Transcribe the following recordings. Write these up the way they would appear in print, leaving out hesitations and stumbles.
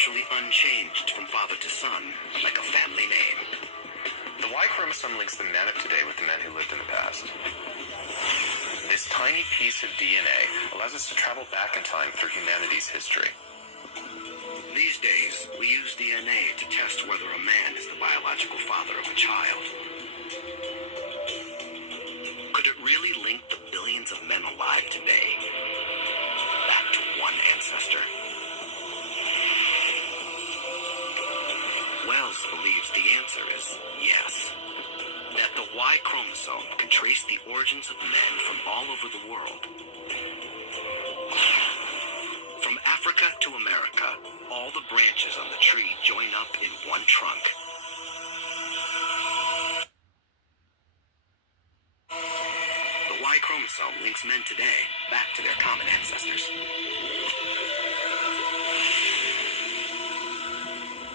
virtually unchanged from father to son, like a family name. The Y chromosome links the men of today with the men who lived in the past. This tiny piece of DNA allows us to travel back in time through humanity's history. These days, we use DNA to test whether a man is the biological father of a child. Could it really link the billions of men alive today back to one ancestor? Wells believes the answer is yes. That the Y chromosome can trace the origins of men from all over the world. From Africa to America, all the branches on the tree join up in one trunk. The Y chromosome links men today back to their common ancestors.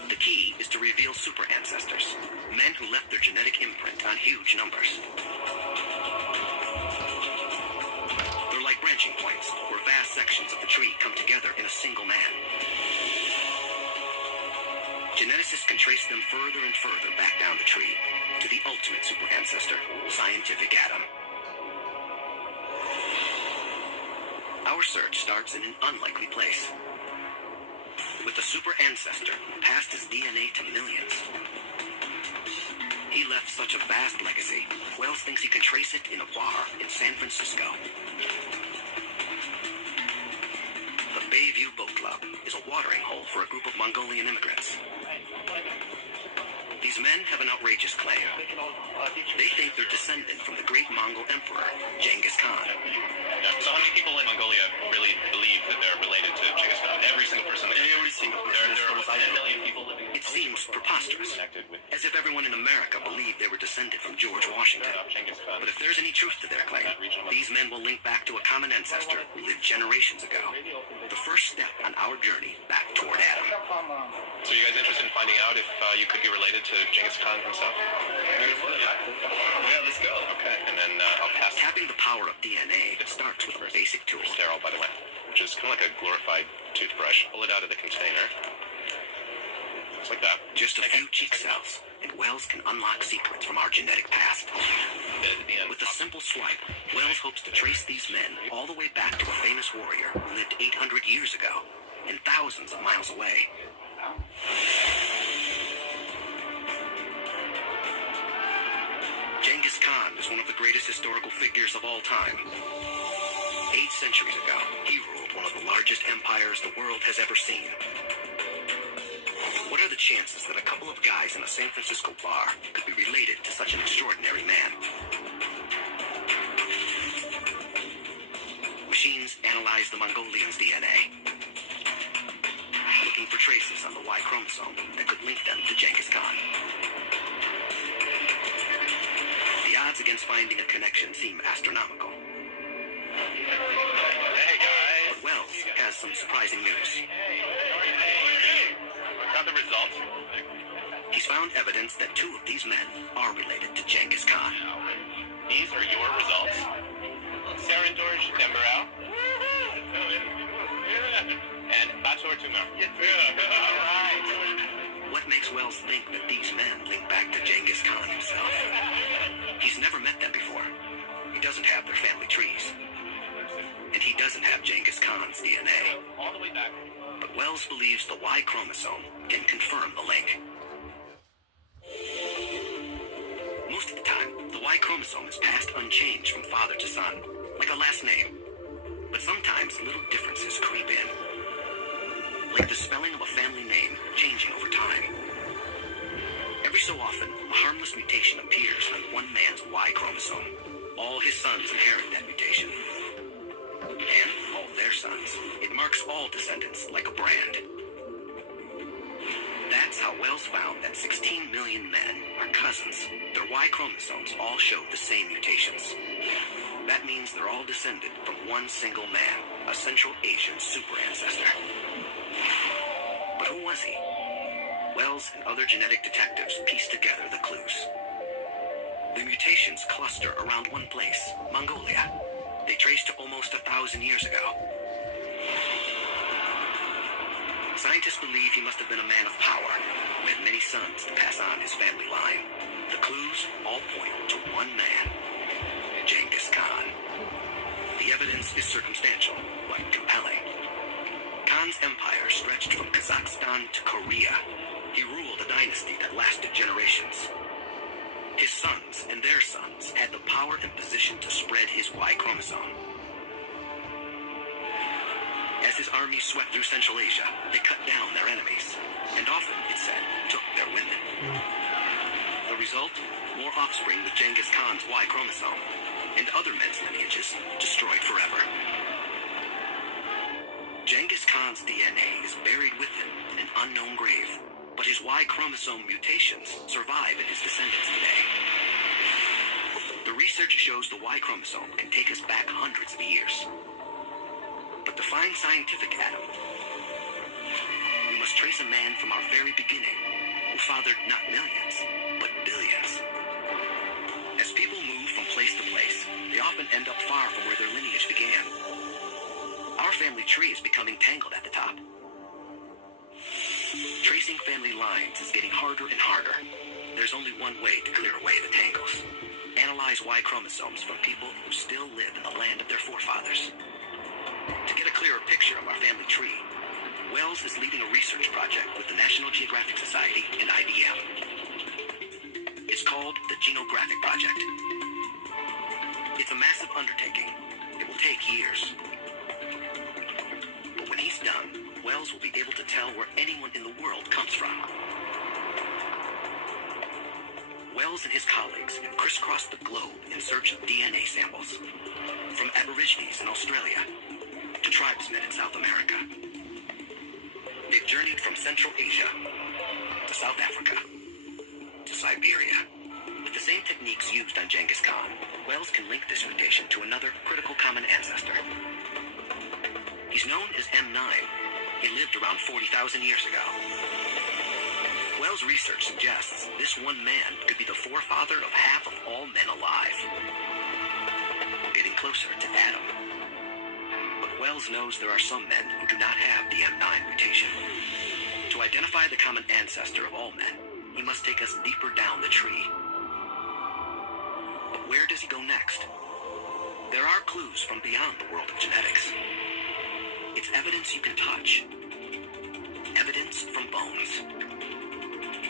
The key is to reveal super ancestors, men who left their genetic imprint on huge numbers. They're like branching points, where vast sections of the tree come together in a single man. Geneticists can trace them further and further back down the tree to the ultimate super ancestor, scientific Adam. Our search starts in an unlikely place. With the super ancestor who passed his DNA to millions. He left such a vast legacy, Wells thinks he can trace it in a bar in San Francisco. The Bayview Boat Club is a watering hole for a group of Mongolian immigrants. These men have an outrageous claim. They think they're descendant from the great Mongol emperor, Genghis Khan. So how many people in Mongolia really believe that they're related to Genghis Khan? Every single person. Every single person. There are 10 million people living. It seems preposterous, as if everyone in America believed they were descended from George Washington. But if there's any truth to their claim, these men will link back to a common ancestor who lived generations ago. The first step on our journey back toward Adam. So you guys interested in finding out if you could be related to Genghis Khan himself? Yeah, let's go. Okay, and then I'll pass. Tapping the power of DNA starts with a basic tool. Sterile, by the way, which is kind of like a glorified toothbrush. Pull it out of the container. Just like that. Just a few cheek cells, and Wells can unlock secrets from our genetic past. With a simple swipe, Wells hopes to trace these men all the way back to a famous warrior who lived 800 years ago, and thousands of miles away. Genghis Khan is one of the greatest historical figures of all time. 8 centuries ago, he ruled one of the largest empires the world has ever seen. What are the chances that a couple of guys in a San Francisco bar could be related to such an extraordinary man? Machines analyze the Mongolians' DNA, looking for traces on the Y chromosome that could link them to Genghis Khan. The odds against finding a connection seem astronomical. Hey, guys. But Wells has some surprising news. Got the results. He's found evidence that 2 of these men are related to Genghis Khan. These are your results. Saren George Dembarau. And Bator Tumar. All right. What makes Wells think that these men link back to Genghis Khan himself? He's never met them before. He doesn't have their family trees. And he doesn't have Genghis Khan's DNA. All the way back. But Wells believes the Y chromosome can confirm the link. Most of the time, the Y chromosome is passed unchanged from father to son, like a last name. But sometimes little differences creep in. Like the spelling of a family name changing over time. Every so often, a harmless mutation appears on one man's Y chromosome. All his sons inherit that mutation. And all their sons. It marks all descendants like a brand. That's how Wells found that 16 million men are cousins. Their Y chromosomes all show the same mutations. That means they're all descended from one single man, a Central Asian super ancestor. But who was he? Wells and other genetic detectives piece together the clues. The mutations cluster around one place, Mongolia. They trace to almost 1,000 years ago. Scientists believe he must have been a man of power, who had many sons to pass on his family line. The clues all point to one man, Genghis Khan. The evidence is circumstantial, but compelling. Khan's empire stretched from Kazakhstan to Korea. He ruled a dynasty that lasted generations. His sons and their sons had the power and position to spread his Y chromosome. As his armies swept through Central Asia, they cut down their enemies, and often, it said, took their women. The result? More offspring with Genghis Khan's Y chromosome, and other men's lineages destroyed forever. Genghis Khan's DNA is buried with him in an unknown grave, but his Y chromosome mutations survive in his descendants today. The research shows the Y chromosome can take us back hundreds of years. But to find scientific Adam, we must trace a man from our very beginning who fathered not millions, but billions. As people move from place to place, they often end up far from where their lineage began. Our family tree is becoming tangled at the top. Tracing family lines is getting harder and harder. There's only one way to clear away the tangles. Analyze Y chromosomes from people who still live in the land of their forefathers. To get a clearer picture of our family tree, Wells is leading a research project with the National Geographic Society and IBM. It's called the Genographic Project. It's a massive undertaking. It will take years. But when he's done, Wells will be able to tell where anyone in the world comes from. Wells and his colleagues have crisscrossed the globe in search of DNA samples, from Aborigines in Australia to tribesmen in South America. They've journeyed from Central Asia to South Africa to Siberia. With the same techniques used on Genghis Khan, Wells can link this mutation to another critical common ancestor. He's known as M9. He lived around 40,000 years ago. Wells' research suggests this one man could be the forefather of half of all men alive. We're getting closer to Adam. But Wells knows there are some men who do not have the M9 mutation. To identify the common ancestor of all men, he must take us deeper down the tree. But where does he go next? There are clues from beyond the world of genetics. It's evidence you can touch. Evidence from bones.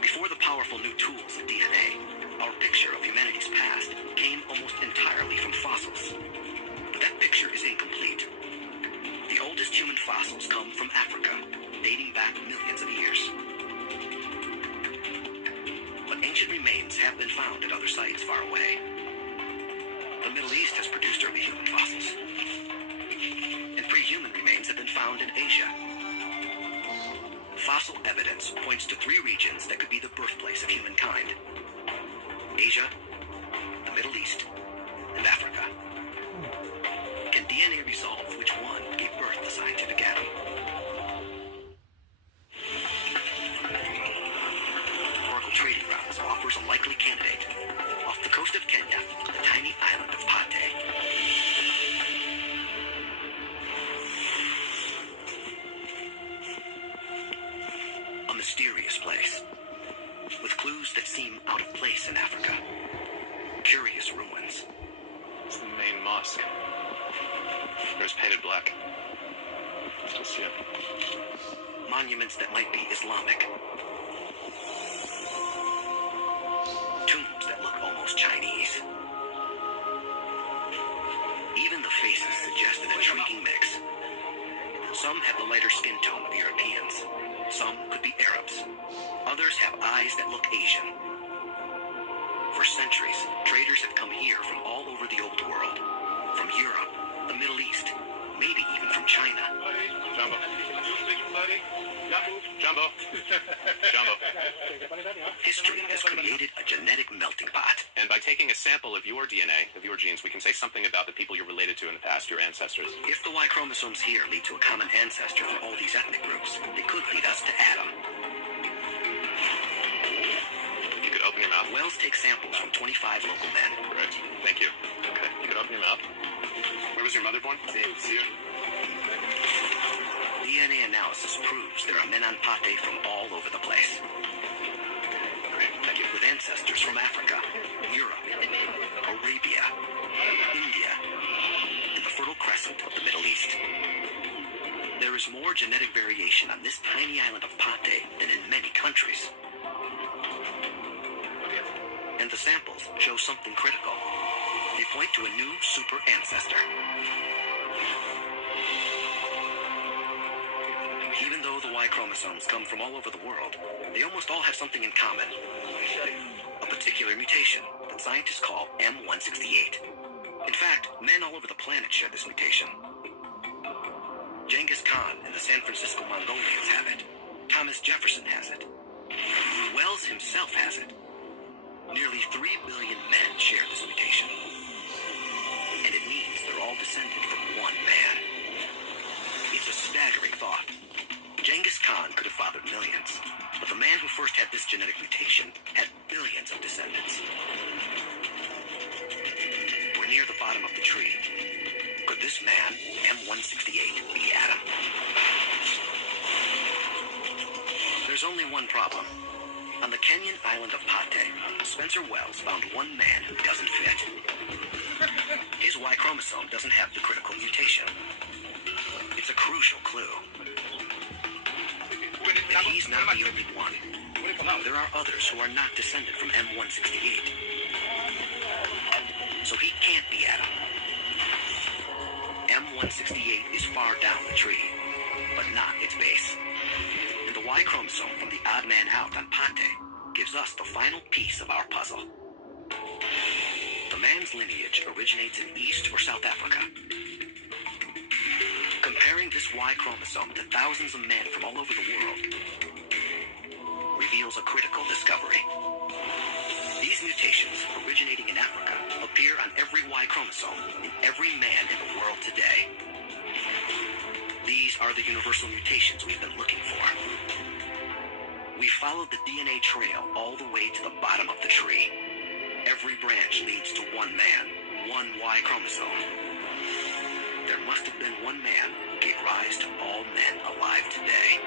Before the powerful new tools of DNA, our picture of humanity's past came almost entirely from fossils. But that picture is incomplete. The oldest human fossils come from Africa, dating back millions of years. But ancient remains have been found at other sites far away. The Middle East has produced early human fossils. And pre-human remains have been found in Asia. Fossil evidence points to 3 regions that could be the birthplace of humankind: Asia, the Middle East, and Africa. Can DNA resolve which one gave birth to scientific Adam? Oracle Trading Grounds offers a likely candidate. Off the coast of Kenya, the tiny island of Pate. A mysterious place, with clues that seem out of place in Africa. Curious ruins. It's the main mosque. It was painted black. Still see it. Monuments that might be Islamic. Tombs that look almost Chinese. Even the faces suggest an intriguing mix. Some have the lighter skin tone of Europeans. Some could be Arabs. Others have eyes that look Asian. For centuries, traders have come here from all over the old world. From Europe, the Middle East, maybe even from China. Jumbo. Jumbo. Jumbo. History has created a genetic melting pot. And by taking a sample of your DNA, of your genes, we can say something about the people you're related to in the past, your ancestors. If the Y chromosomes here lead to a common ancestor for all these ethnic groups, they could lead us to Adam. You could open your mouth. Wells takes samples from 25 local men. Right. Thank you. Okay. You could open your mouth. Where was your mother born? The DNA analysis proves there are men on Pate from all over the place. With ancestors from Africa, Europe, Arabia, India, and the Fertile Crescent of the Middle East. There is more genetic variation on this tiny island of Pate than in many countries. And the samples show something critical. They point to a new super ancestor. Even though the Y chromosomes come from all over the world, they almost all have something in common. A particular mutation that scientists call M168. In fact, men all over the planet share this mutation. Genghis Khan and the San Francisco Mongolians have it. Thomas Jefferson has it. Wells himself has it. Nearly 3 billion men share this mutation. And it means they're all descended from one man. It's a staggering thought. Genghis Khan could have fathered millions, but the man who first had this genetic mutation had billions of descendants. We're near the bottom of the tree. Could this man, M168, be Adam? There's only one problem. On the Kenyan island of Pate, Spencer Wells found one man who doesn't fit. His Y chromosome doesn't have the critical mutation. It's a crucial clue. And he's not the only one. There are others who are not descended from M168. So he can't be Adam. M168 is far down the tree, but not its base. And the Y chromosome from the odd man out on Pate gives us the final piece of our puzzle. The man's lineage originates in East or South Africa. Comparing this Y chromosome to thousands of men from all over the world reveals a critical discovery. These mutations originating in Africa appear on every Y chromosome in every man in the world today. These are the universal mutations we've been looking for. We followed the DNA trail all the way to the bottom of the tree. Every branch leads to one man, one Y chromosome. There must have been one man who gave rise to all men alive today.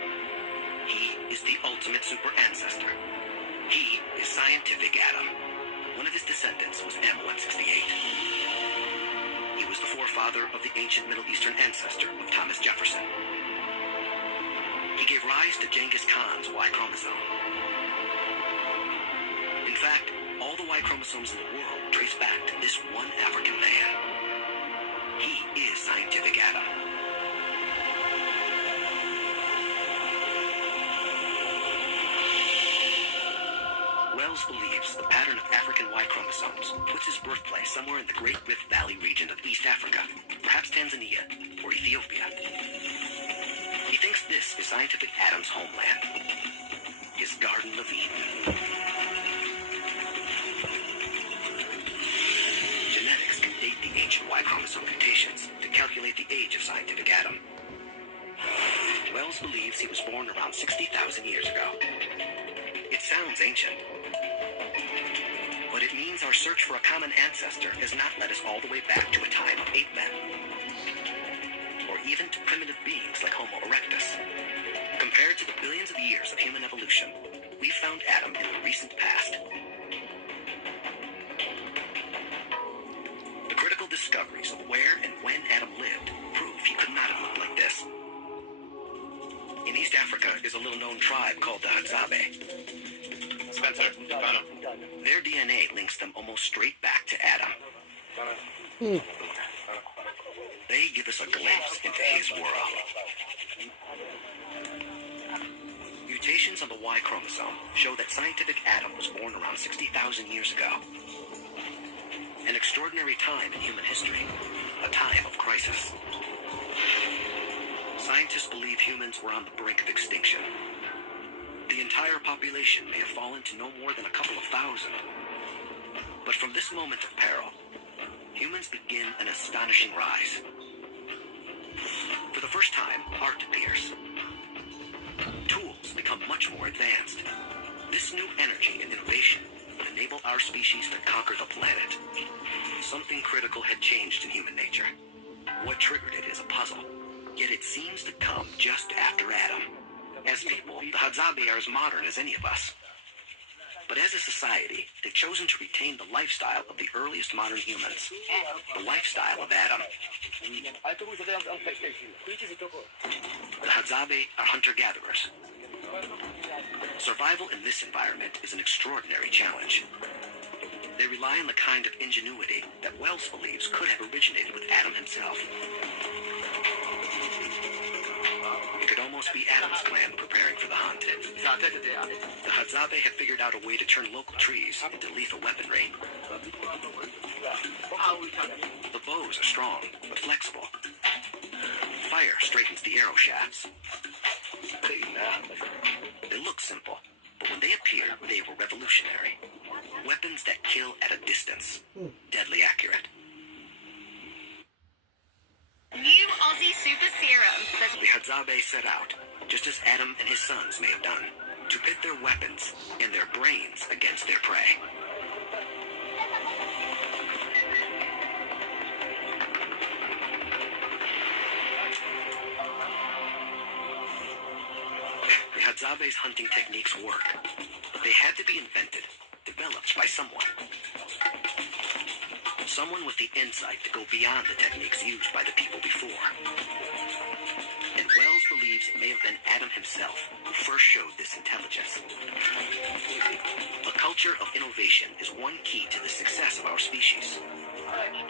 He is the ultimate super ancestor. He is Scientific Adam. One of his descendants was M168. He was the forefather of the ancient Middle Eastern ancestor of Thomas Jefferson. He gave rise to Genghis Khan's Y chromosome. In fact, all the Y chromosomes in the world trace back to this one African man. He is Scientific Adam. Wells believes the pattern of African Y chromosomes puts his birthplace somewhere in the Great Rift Valley region of East Africa, perhaps Tanzania or Ethiopia. He thinks this is Scientific Adam's homeland, his Garden of Eden. Genetics can date the ancient Y chromosome mutations to calculate the age of Scientific Adam. Wells believes he was born around 60,000 years ago. It sounds ancient, but it means our search for a common ancestor has not led us all the way back to a time of ape men, or even to primitive beings like Homo erectus. Compared to the billions of years of human evolution, we've found Adam in the recent past. The critical discoveries of where and when Adam lived prove he could not have looked like this. In East Africa is a little-known tribe called the Hadzabe. Spencer, Bono. Their DNA links them almost straight back to Adam. They give us a glimpse into his world. Mutations on the Y chromosome show that Scientific Adam was born around 60,000 years ago. An extraordinary time in human history, a time of crisis. Scientists believe humans were on the brink of extinction. The entire population may have fallen to no more than a couple of thousand. But from this moment of peril, humans begin an astonishing rise. For the first time, art appears. Tools become much more advanced. This new energy and innovation would enable our species to conquer the planet. Something critical had changed in human nature. What triggered it is a puzzle. Yet it seems to come just after Adam. As people, the Hadzabe are as modern as any of us. But as a society, they've chosen to retain the lifestyle of the earliest modern humans, the lifestyle of Adam. The Hadzabe are hunter-gatherers. Survival in this environment is an extraordinary challenge. They rely on the kind of ingenuity that Wells believes could have originated with Adam himself. It could almost be Adam's clan preparing for the hunt. The Hadzabe have figured out a way to turn local trees into lethal weaponry. The bows are strong, but flexible. Fire straightens the arrow shafts. They look simple, but when they appear, they were revolutionary. Weapons that kill at a distance. Deadly accurate. New Aussie Super Serum. The Hadzabe set out, just as Adam and his sons may have done, to pit their weapons and their brains against their prey. The Hadzabe's hunting techniques work, but they had to be invented, developed by someone. Someone with the insight to go beyond the techniques used by the people before. And Wells believes it may have been Adam himself who first showed this intelligence. A culture of innovation is one key to the success of our species.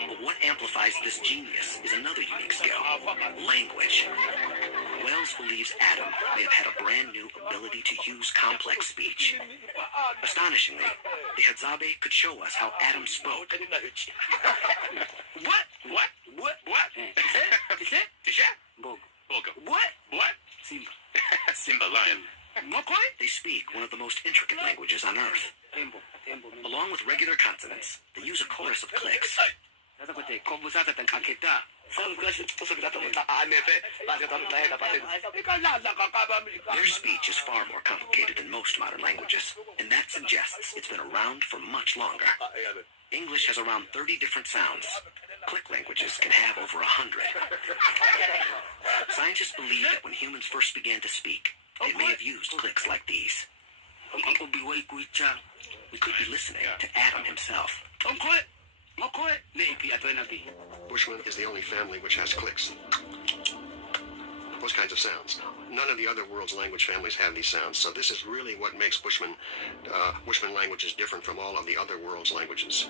But what amplifies this genius is another unique skill: language. Wells believes Adam may have had a brand new ability to use complex speech. Astonishingly, the Hadzabe could show us how Adam spoke. What? Bogo. What? Simba, lion. They speak one of the most intricate languages on Earth. Along with regular consonants, they use a chorus of clicks. Their speech is far more complicated than most modern languages, and that suggests it's been around for much longer. English has around 30 different sounds. Click languages can have over 100. Scientists believe that when humans first began to speak, they may have used clicks like these. We could be listening to Adam himself. Bushman is the only family which has clicks. Those kinds of sounds. None of the other world's language families have these sounds, so this is really what makes Bushman languages different from all of the other world's languages.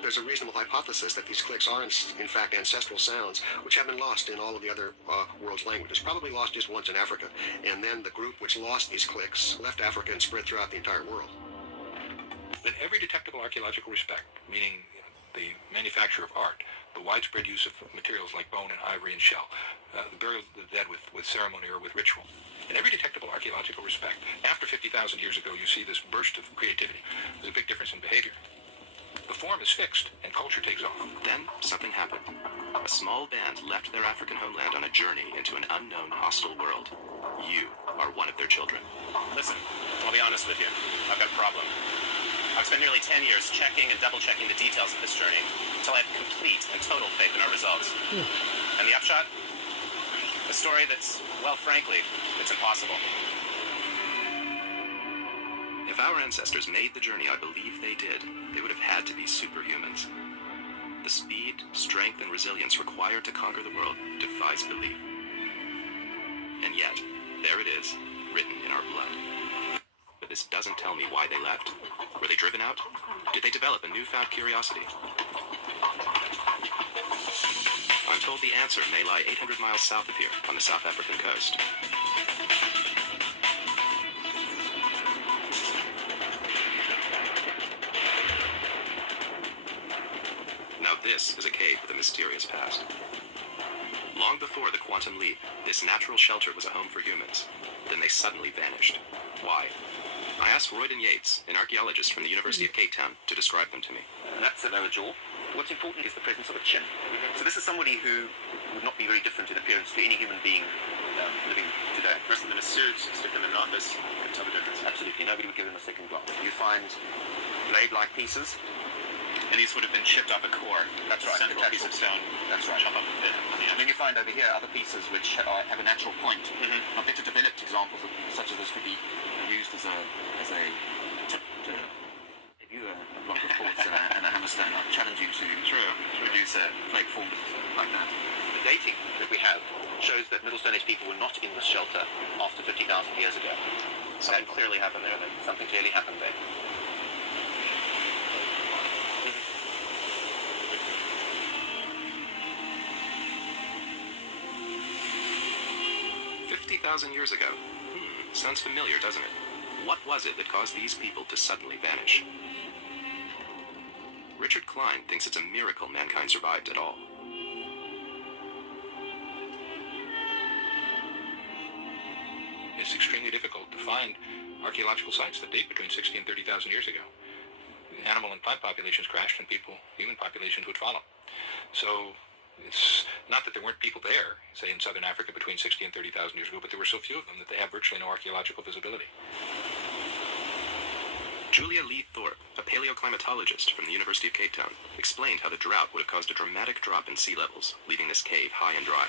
There's a reasonable hypothesis that these clicks are, in fact, ancestral sounds which have been lost in all of the other world's languages, probably lost just once in Africa, and then the group which lost these clicks left Africa and spread throughout the entire world. In every detectable archaeological respect, meaning the manufacture of art, the widespread use of materials like bone and ivory and shell, the burial of the dead with ceremony or with ritual. In every detectable archaeological respect, after 50,000 years ago, you see this burst of creativity. There's a big difference in behavior. The form is fixed, and culture takes off. Then something happened. A small band left their African homeland on a journey into an unknown, hostile world. You are one of their children. Listen, I'll be honest with you. I've got a problem. I've spent nearly 10 years checking and double-checking the details of this journey until I have complete and total faith in our results. And the upshot? A story that's, well, frankly, it's impossible. If our ancestors made the journey I believe they did, they would have had to be superhumans. The speed, strength, and resilience required to conquer the world defies belief. And yet, there it is, written in our blood. But this doesn't tell me why they left. Were they driven out? Did they develop a newfound curiosity? I'm told the answer may lie 800 miles south of here, on the South African coast. Now this is a cave with a mysterious past. Long before the Quantum Leap, this natural shelter was a home for humans. Then they suddenly vanished. Why? I asked Royden Yates, an archaeologist from the University of Cape Town, to describe them to me. That's the lower jaw. What's important is the presence of a chin. So this is somebody who would not be very different in appearance to any human being living today. Dress them in a suit, stick them in an office, can tell the difference. Absolutely, nobody would give them a second glance. You find blade-like pieces, And these would have been chipped off a core. That's right. Central piece of stone. That's right. Chop up a bit on the And end. then you find over here other pieces which have a natural point. Now, better developed examples such as this could be used as a tip to give you a block of quartz and a hammerstone. I challenge you to produce a flake form like that. The dating that we have shows that Middle Stone Age people were not in this shelter after 50,000 years ago. Something clearly happened there then. Something clearly happened there. 50,000 years ago. Sounds familiar, doesn't it? What was it that caused these people to suddenly vanish? Richard Klein thinks it's a miracle mankind survived at all. It's extremely difficult to find archaeological sites that date between 60 and 30,000 years ago. Animal and plant populations crashed and human populations would follow. So it's not that there weren't people there, say in southern Africa between 60 and 30,000 years ago, but there were so few of them that they have virtually no archaeological visibility. Julia Lee Thorpe, a paleoclimatologist from the University of Cape Town, explained how the drought would have caused a dramatic drop in sea levels, leaving this cave high and dry.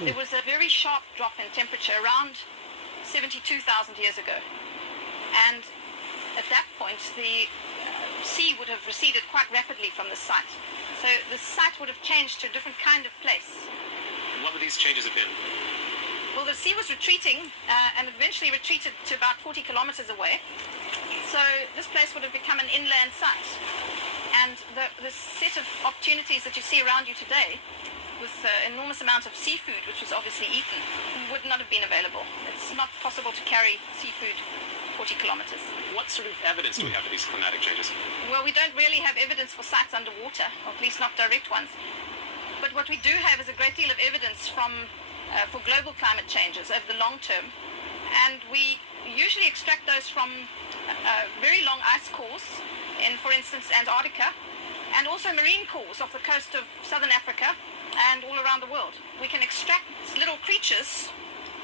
There was a very sharp drop in temperature around 72,000 years ago. And at that point, the sea would have receded quite rapidly from the site. So the site would have changed to a different kind of place. What would these changes have been? Well, the sea was retreating and eventually retreated to about 40 kilometers away. So this place would have become an inland site. And the set of opportunities that you see around you today, with enormous amount of seafood, which was obviously eaten, would not have been available. It's not possible to carry seafood 40 kilometers. What sort of evidence do we have of these climatic changes? Well, we don't really have evidence for sites underwater, or at least not direct ones. But what we do have is a great deal of evidence for global climate changes over the long term. And we usually extract those from very long ice cores in, for instance, Antarctica, and also marine cores off the coast of southern Africa and all around the world. We can extract little creatures.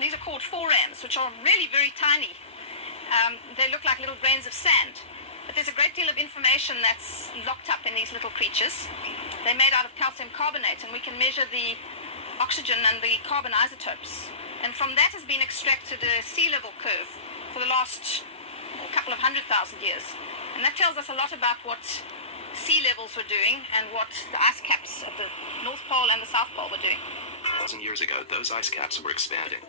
These are called forams, which are really very tiny. They look like little grains of sand. But there's a great deal of information that's locked up in these little creatures. They're made out of calcium carbonate, and we can measure the oxygen and the carbon isotopes. And from that has been extracted a sea level curve for the last couple of 100,000 years. And that tells us a lot about what sea levels were doing and what the ice caps of the North Pole and the South Pole were doing. 1,000 years ago, those ice caps were expanding.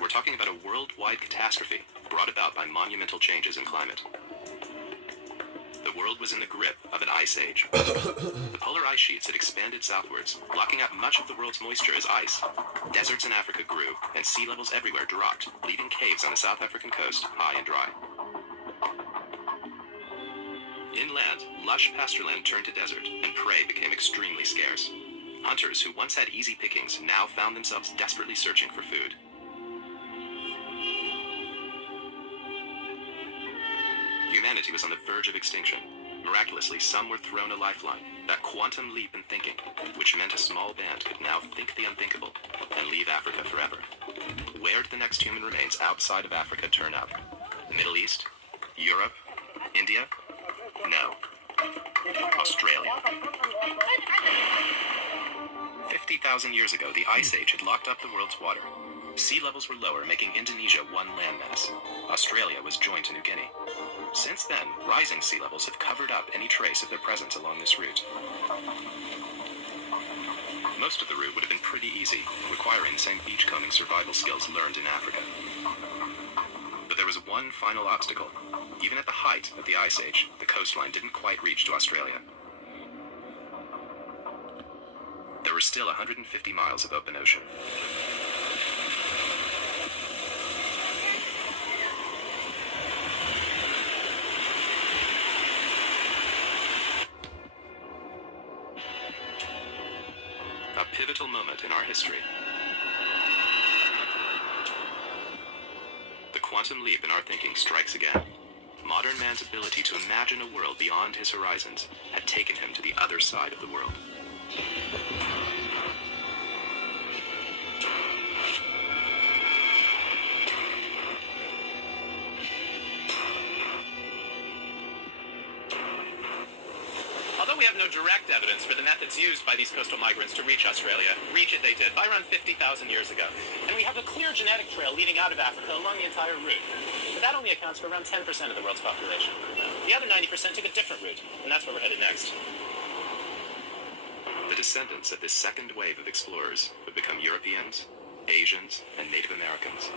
We're talking about a worldwide catastrophe brought about by monumental changes in climate. The world was in the grip of an ice age. The polar ice sheets had expanded southwards, blocking out much of the world's moisture as ice. Deserts in Africa grew, and sea levels everywhere dropped, leaving caves on the South African coast high and dry. Inland, lush pastureland turned to desert, and prey became extremely scarce. Hunters who once had easy pickings now found themselves desperately searching for food. Humanity was on the verge of extinction. Miraculously, some were thrown a lifeline, that quantum leap in thinking, which meant a small band could now think the unthinkable and leave Africa forever. Where did the next human remains outside of Africa turn up? The Middle East? Europe? India? No. Australia. 50,000 years ago, the Ice Age had locked up the world's water. Sea levels were lower, making Indonesia one landmass. Australia was joined to New Guinea. Since then, rising sea levels have covered up any trace of their presence along this route. Most of the route would have been pretty easy, requiring the same beachcombing survival skills learned in Africa. But there was one final obstacle. Even at the height of the Ice Age, the coastline didn't quite reach to Australia. There were still 150 miles of open ocean. A pivotal moment in our history. The quantum leap in our thinking strikes again. Modern man's ability to imagine a world beyond his horizons had taken him to the other side of the world. have no direct evidence for the methods used by these coastal migrants to reach Australia. Reach it they did by around 50,000 years ago. And we have a clear genetic trail leading out of Africa along the entire route. But that only accounts for around 10% of the world's population. The other 90% took a different route, and that's where we're headed next. The descendants of this second wave of explorers would become Europeans, Asians, and Native Americans.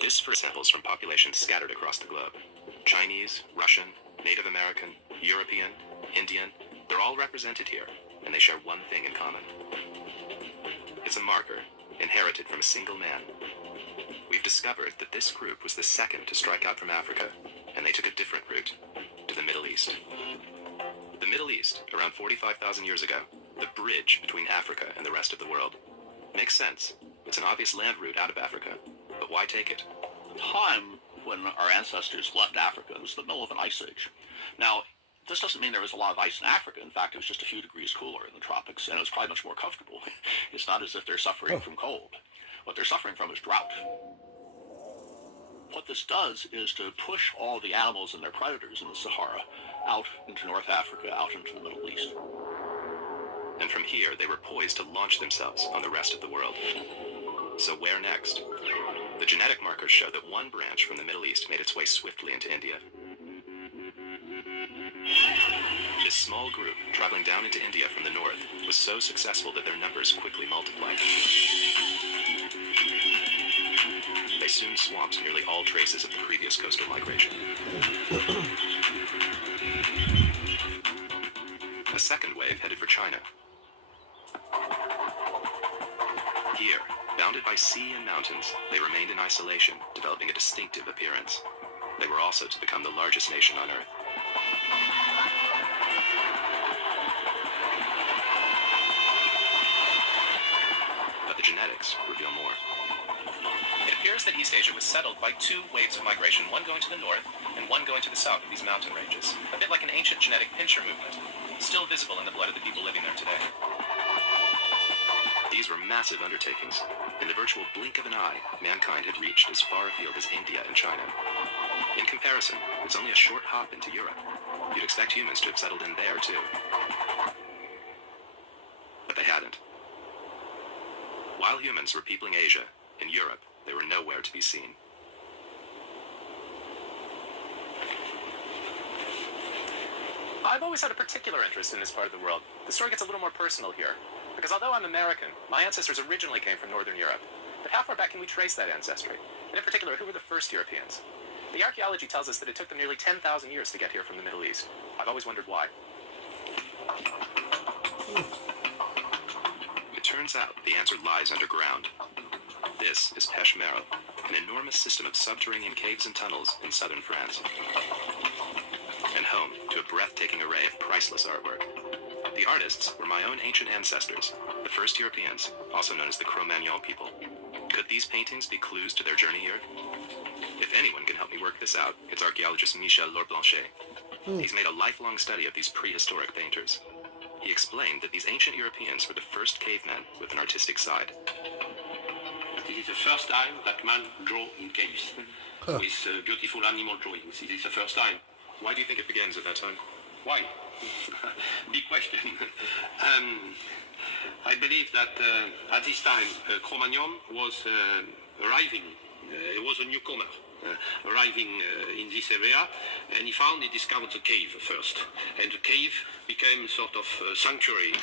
This first samples from populations scattered across the globe. Chinese, Russian, Native American, European, Indian, they're all represented here, and they share one thing in common. It's a marker, inherited from a single man. We've discovered that this group was the second to strike out from Africa, and they took a different route, to the Middle East. The Middle East, around 45,000 years ago, the bridge between Africa and the rest of the world. Makes sense. It's an obvious land route out of Africa, but why take it? The time when our ancestors left Africa was the middle of an ice age. Now, this doesn't mean there was a lot of ice in Africa. In fact, it was just a few degrees cooler in the tropics, and it was probably much more comfortable. It's not as if they're suffering from cold. What they're suffering from is drought. What this does is to push all the animals and their predators in the Sahara out into North Africa, out into the Middle East. And from here, they were poised to launch themselves on the rest of the world. So where next? The genetic markers show that one branch from the Middle East made its way swiftly into India. This small group, traveling down into India from the north, was so successful that their numbers quickly multiplied. They soon swamped nearly all traces of the previous coastal migration. A second wave headed for China. Here, bounded by sea and mountains, they remained in isolation, developing a distinctive appearance. They were also to become the largest nation on Earth. But the genetics reveal more. It appears that East Asia was settled by two waves of migration, one going to the north and one going to the south of these mountain ranges, a bit like an ancient genetic pincher movement, still visible in the blood of the people living there today. These were massive undertakings. In the virtual blink of an eye, mankind had reached as far afield as India and China. In comparison, it's only a short hop into Europe. You'd expect humans to have settled in there, too. But they hadn't. While humans were peopling Asia, in Europe, they were nowhere to be seen. I've always had a particular interest in this part of the world. The story gets a little more personal here, because although I'm American, my ancestors originally came from Northern Europe. But how far back can we trace that ancestry? And in particular, who were the first Europeans? The archaeology tells us that it took them nearly 10,000 years to get here from the Middle East. I've always wondered why. It turns out the answer lies underground. This is Pech Merle, an enormous system of subterranean caves and tunnels in southern France. And home to a breathtaking array of priceless artwork. The artists were my own ancient ancestors, the first Europeans, also known as the Cro-Magnon people. Could these paintings be clues to their journey here? If anyone can help me work this out, it's archaeologist Michel Lorblanchet. He's made a lifelong study of these prehistoric painters. He explained that these ancient Europeans were the first cavemen with an artistic side. This is the first time that man draw in caves with beautiful animal drawings. This is the first time. Why do you think it begins at that time? Why? Big question. I believe that at this time, Cro-Magnon was arriving. He was a newcomer arriving in this area, and he discovered the cave first. And the cave became sort of sanctuary.